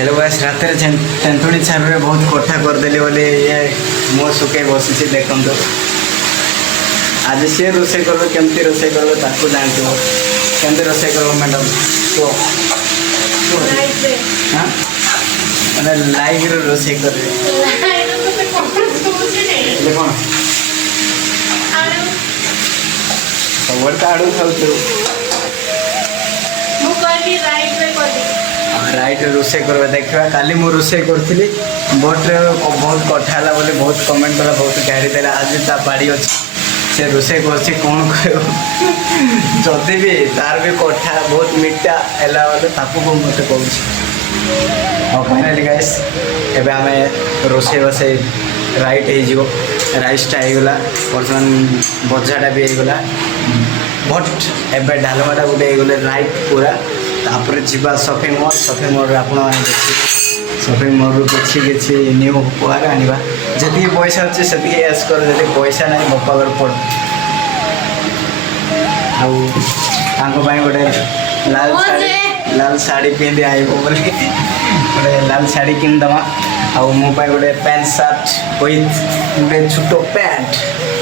hello guys रात तेंतुड़ी छाप बहुत कठा करदेली बोले ये मो सुखे बसी देखो तो आज सी रोसे कर केमती रोसे कर ताकू जानते हो केमती रोसे कर मैडम तो हाँ मैंने लाइव रोसे कर कौन सब आड़ू खाऊ राइट रोसे कर देखा काली मु रोसे करी बहुत बहुत कठा बोले बहुत कमेंट कला बहुत गाड़ी देला आज ता बाड़ी अच्छे से रोसे कर कौन कह जदि भी तार भी कठा बहुत मिठा है बोले मत कहूँ और फाइनाली गाइस एबे आम रोसे बसे राइट हो राइसटा होगला बर्तमान भजाटा भी होगला बट एबे डालमाटा गोटे होगले राइट पूरा तापर जीवा शॉपिंग मॉल आप शॉपिंग मॉल किसी न्यू उपहार आनिबा जति पैसा अच्छे से एस कर जब पैसा ना बपा घर पड़ गोटे लाल साड़ी पिंधि आइब बोले गोटे लाल साड़ी किनदमा आउ मो गोटे पैंट सार्ट विथ गोटे छोट पैंट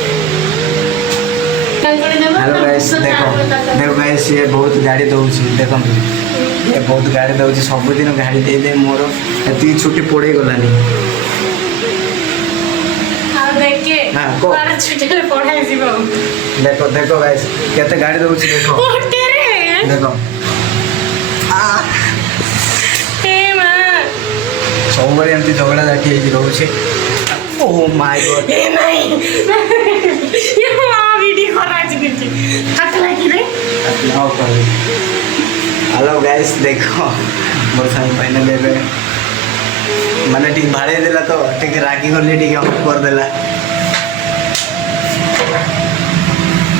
हेलो गाइस देखो गाइस ये बहुत गाड़ी दौर देखो ये बहुत गाड़ी दौर सबुदिन गाड़ी दे दे मोर एति छुट्टी पड़े गलानी देखो देखो गाइस केते गाड़ी दौर देखो देखो सब एमती झगड़ा झाटी रोचे oh my God hello guys देखो मोर साथ फाइनल एबे माने ठीक भाड़े देला तो ठीक रागी गली ठीक ऑफ कर देला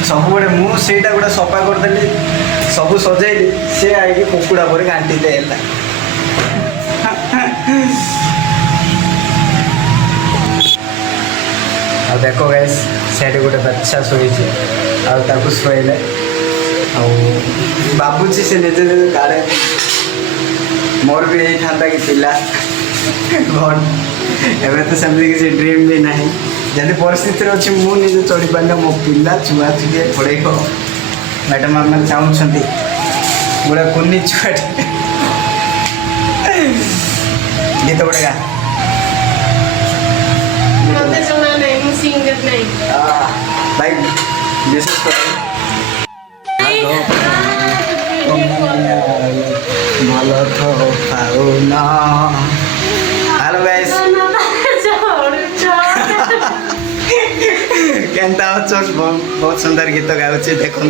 सब बड़े मु सेटा गुडा सफा कर देली सब सजाइली से आइके कुकुड़ा पर गांटी देला आ देखो गाइस सेट गोटे बच्चा सोई शोले बाबूजी से निजे निजे काड़े मोर भी यही था कि पिला एवं तो सेमती किसी ड्रीम भी ना जब परिस्थिति अच्छी मुझे चढ़ी पारे मो पिला छुआ छुए पड़े मैडम आप चाहते गोटे कुनी छुआ गीत गोटे गा भाई विशेष कर हेलो गाइस केनता बहुत सुंदर गीत गाउची देखो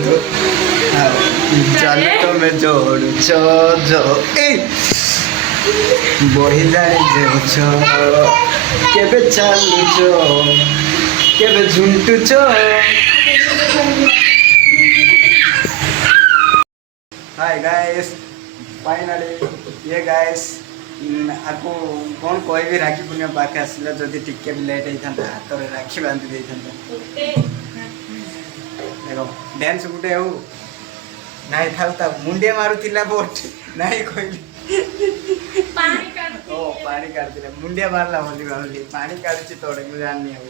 चल तुम जोड़ बही केबे चलुच केबे झुंटुच हाय गाइस फाइनली ये गाइस आपको कौन कोई भी राखी पूर्णिमा पाखे आसला जदि टिके भी लेट होता हाथ में राखी बांधि देता देखो डांस गुटे हो नहीं था मुंडिया मारुला बोट नहीं कहली पानी काटला मुंडिया मारला बोली पानी काटुची तोड़े मुझे जाननी है